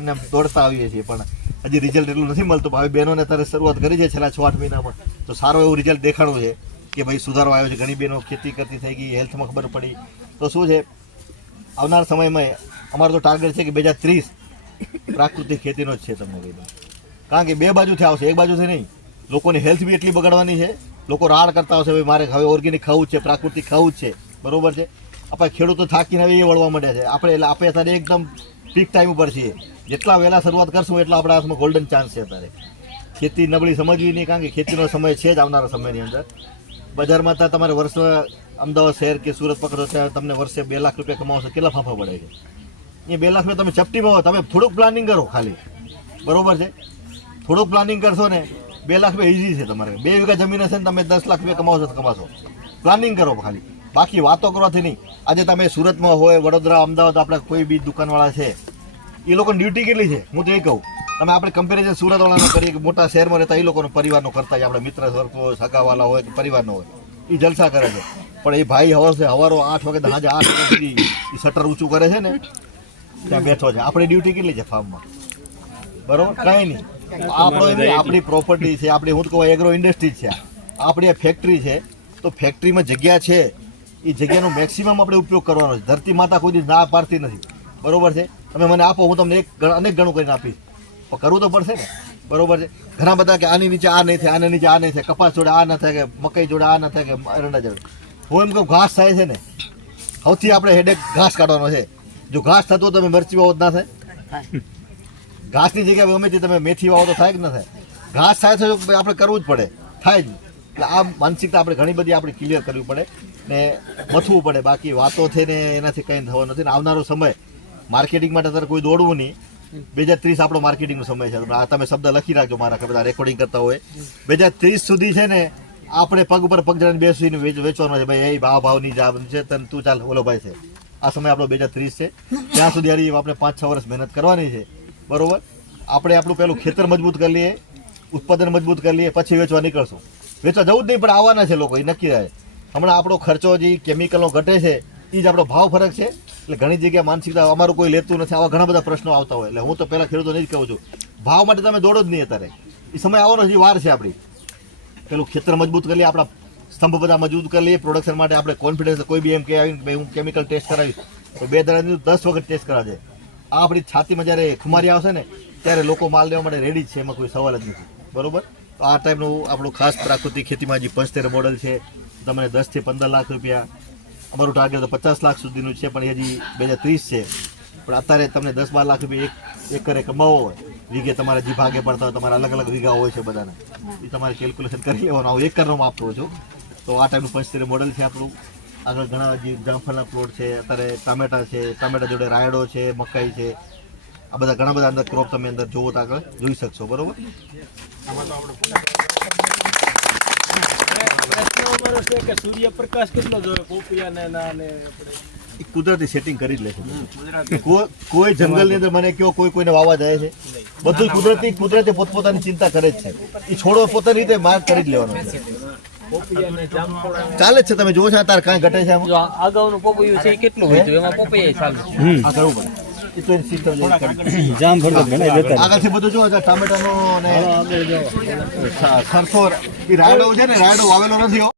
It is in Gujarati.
અમને દોડતા આવીએ છીએ, પણ હજી રિઝલ્ટ એટલું નથી મળતું. હવે બહેનોને અત્યારે શરૂઆત કરી છે છેલ્લા છ, આઠ મહિનામાં. તો સારું એવું રિઝલ્ટ દેખાણું છે કે ભાઈ સુધારો આવ્યો છે. ઘણી બહેનો ખેતી કરતી થઈ ગઈ હેલ્થમાં ખબર પડી. તો શું છે? આવનાર સમયમાં અમારો તો ટાર્ગેટ છે કે બે હજાર ત્રીસ પ્રાકૃતિક ખેતીનો જ છે તમને કહી કારણ કે બે બાજુથી આવશે, એક બાજુથી નહીં. લોકોની હેલ્થ બી એટલી બગાડવાની છે. લોકો રાડ કરતા આવશે, ભાઈ મારે હવે ઓર્ગેનિક ખાવું છે, પ્રાકૃતિક ખાવું છે. બરોબર છે? આપણે ખેડૂતો થાકીને હવે એ વળવા માંડ્યા છે. આપણે એટલે આપણે અત્યારે એકદમ પીક ટાઈમ ઉપર છીએ. જેટલા વહેલા શરૂઆત કરશું એટલા આપણા હાથમાં ગોલ્ડન ચાન્સ છે અત્યારે. ખેતી નબળી સમજવી નહીં, કારણ કે ખેતીનો સમય છે જ આવનારા સમયની અંદર. બજારમાં ત્યાં તમારે વર્ષ અમદાવાદ શહેર કે સુરત પકડો ત્યાં તમને વર્ષે બે લાખ રૂપિયા કમાવશો કેટલા ફાંફા પડે છે? એ બે લાખ રૂપિયા તમે ચપટીમાં હો તમે થોડુંક પ્લાનિંગ કરો ખાલી. બરોબર છે? થોડુંક પ્લાનિંગ કરશો ને, બે લાખ રૂપિયા ઇઝી છે તમારે. બે વીઘા જમીન હશે ને, તમે દસ લાખ રૂપિયા કમાવશો તો કમાશો. પ્લાનિંગ કરો ખાલી. બાકી વાતો કરવાથી નહીં. આજે તમે સુરતમાં હોય, વડોદરા, અમદાવાદ, આપણા કોઈ બી દુકાનવાળા છે એ લોકોની ડ્યુટી કેટલી છે? હું તો એ કહું. તમે આપણે કમ્પેરિઝન સુરતવાળાનો કરીએ કે મોટા શહેરમાં રહેતા એ લોકોનો પરિવારનો કરતા આપણે મિત્ર સરખો હોય સગાવાલા હોય કે પરિવારનો હોય. એ જલસા કરે છે. પણ એ ભાઈ હવાર છે, હવારો આઠ વાગે સાંજે આઠ વાગ્યા સુધી એ શટર ઊંચું કરે છે ને, ત્યાં બેઠો છે. આપણી ડ્યુટી કેટલી છે ફાર્મમાં બરોબર? કાંઈ નહીં. આપણો આપણી પ્રોપર્ટી છે, આપણી હું તો કહું એગ્રો ઇન્ડસ્ટ્રી છે. આપણી આ ફેક્ટરી છે, તો ફેક્ટરીમાં જગ્યા છે. એ જગ્યાનો મેક્સિમમ આપણે ઉપયોગ કરવાનો છે. ધરતી માતા કોઈ ના પાડતી નથી. બરોબર છે? તમે મને આપો, હું તમને એક અનેક ગણું કરીને આપીશ. પણ કરવું તો પડશે ને. બરોબર છે? ઘણા બધા કે આની નીચે આ નહીં થાય, આના નીચે આ નહીં થાય, કપાસ જોડે આ ન થાય કે મકઈ જોડે આ ન થાય કે અરંડા જોડે. હું એમ કહું, ઘાસ થાય છે ને, સૌથી આપણે હેડેક ઘાસ કાઢવાનો છે. જો ઘાસ થતો તમે મરચી વાવો ના થાય. ઘાસની જગ્યાએ ગમે તે તમે મેથી વાવો તો થાય કે ના થાય? ઘાસ થાય તો આપણે કરવું જ પડે. થાય જ. એટલે આ માનસિકતા આપણે ઘણી બધી આપણે ક્લિયર કરવી પડે ને મથવું પડે. બાકી વાતો છે ને એનાથી કંઈ થવાનું નથી ને આવનારો સમય માર્કેટિંગ માટે અત્યારે કોઈ દોડવું નહીં. બે હજાર ત્રીસ આપણો માર્કેટિંગનો સમય છે. આ તમે શબ્દ લખી રાખજો મારા બધા રેકોર્ડિંગ કરતા હોય. બે હજાર ત્રીસ સુધી છે ને આપણે પગ ઉપર પગ જઈને બેસીને વેચવાનો છે. ભાઈ, એ ભાવ, ભાવની જાબ છે તને તું ચાલ, ઓલો ભાઈ છે. આ સમય આપણો બે હજાર ત્રીસ છે. ત્યાં સુધી હારી આપણે પાંચ છ વર્ષ મહેનત કરવાની છે. બરોબર? આપણે આપણું પેલું ખેતર મજબૂત કરી લઈએ, ઉત્પાદન મજબૂત કરી લઈએ, પછી વેચવા નીકળશું. વેચવા જવું જ નહીં, પણ આવવાના છે લોકો, એ નક્કી રહે હમણાં આપણો ખર્ચો જે કેમિકલનો ઘટે છે એ જ આપણો ભાવ ફરક છે. એટલે ઘણી જગ્યાએ માનસિકતા અમારું કોઈ લેતું નથી. આવા ઘણા બધા પ્રશ્નો આવતા હોય. એટલે હું તો પહેલાં ખેડૂતોને જ કહું છું. ભાવ માટે તમે દોડો જ નહીં અત્યારે. એ સમય આવવાનો હજી વાર છે આપણી. પેલું ખેતર મજબૂત કરી લઈએ આપણા સ્તંભ બધા મજબૂત કરી લઈએ પ્રોડક્શન માટે આપણે કોન્ફિડન્સ કોઈ બી એમ કે ભાઈ હું કેમિકલ ટેસ્ટ કરાવીશ, તો બે દાડાની દસ વખત ટેસ્ટ કરાવજે આ આપણી છાતીમાં જ્યારે ખુમારી આવશે ને, ત્યારે લોકો માલ લેવા માટે રેડી જ છે, એમાં કોઈ સવાલ જ નથી. બરોબર? તો આ ટાઈપનું આપણું ખાસ પ્રાકૃતિક ખેતીમાં જે પંચતેર મોડલ છે, તમને દસથી પંદર લાખ રૂપિયા અમારું ટાર્ગેટ તો પચાસ લાખ સુધીનું છે, પણ હજી બે હજાર ત્રીસ છે. પણ અત્યારે તમને દસ બાર લાખ રૂપિયા એક એકરે કમાવો હોય, વીઘે તમારે જે ભાગે પડતા હોય, તમારા અલગ અલગ વીઘા હોય છે બધાને. એ તમારે કેલ્ક્યુલેશન કરી લેવાનું. આવું એકરનો આપતો છું તો આ ટાઈપનું પંચતેર મોડલ છે આપણું. આગળ ઘણા જે જામફળના પ્લોટ છે, અત્યારે ટામેટા છે, ટામેટા જોડે રાયડો છે, મકાઈ છે. આ બધા ઘણા બધા અંદર ક્રોપ તમે અંદર જોવો તો આગળ જોઈ શકશો, બરોબર? પ્રશ્ન અમારો છે કે સૂર્યપ્રકાશ કેટલો જોઈએ પોપિયાને ના ને આપણે એ કુદરતી સેટિંગ કરી જ લેશે. કોઈ કોઈ જંગલની અંદર મને કયો કોઈ કોઈને વાવા જાય છે. બધું કુદરતી કુદરતી પોતપોતાની ચિંતા કરે જ છે. એ છોડો પોતાની રીતે માર્ક કરી જ લેવાનો છે. ચાલે છે તમે જોવો છો તાર કાંઈ ઘટે છે આમાં? આ અગાઉનું પોપૈયું છે એ કેટલું હોય એમાં પોપૈયા ચાલે આ કરવું પડે. એ તો system જેવી કરી. ઘણા લેતા આગળથી બધું જો ટામેટાનો ને સરસો એ રાયડો છે ને રાયડો વાવેલો નથી હો.